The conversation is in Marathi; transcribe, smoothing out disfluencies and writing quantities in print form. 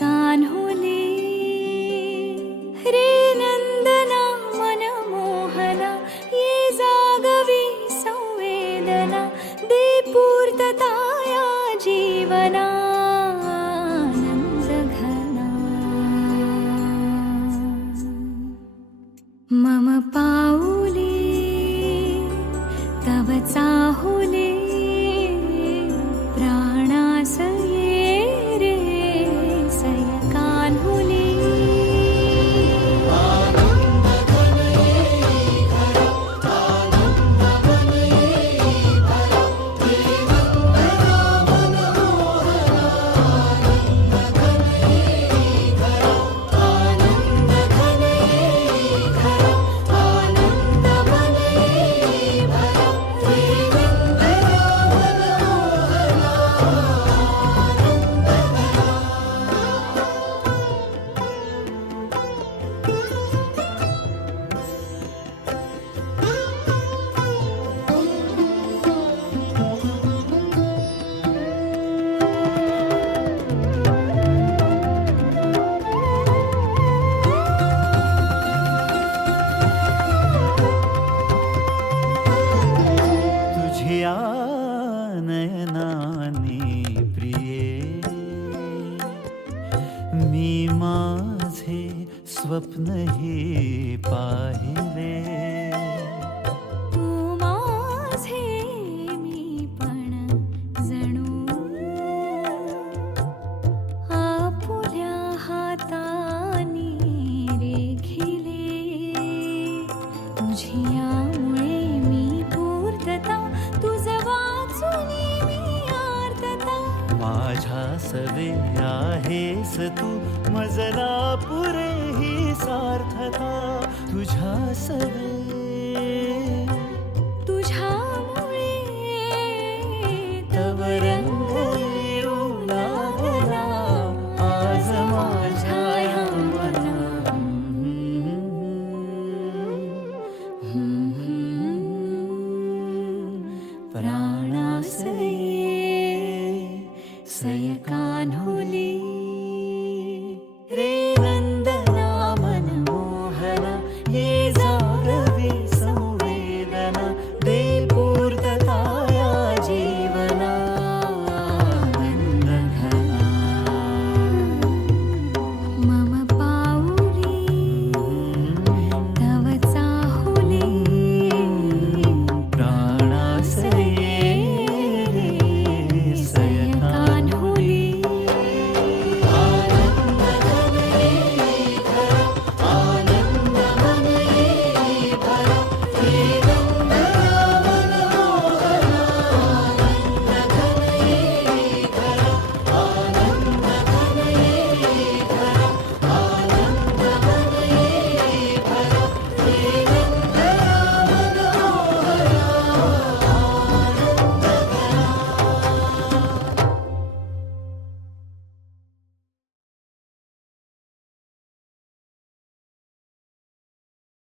कान्हुले रे नंदना मनमोहना ये जागवी संवेदना दे पूर्तता या जीवना आनंदघना मम पाऊले तव चाहुले प्राणासये रे सय कान्हुले तुझ्या नयनाने प्रिये मी माझे स्वप्न हे पाहिले तू माझे मी पण जणू आपुल्या हातानी रेखिले तुझ्यामुळे मी पूर्तता तुझ वाचुनी मी आर्तता माझ्या सवे आहेस तू मजला पुरे ही सार्थता तुझ्या सवे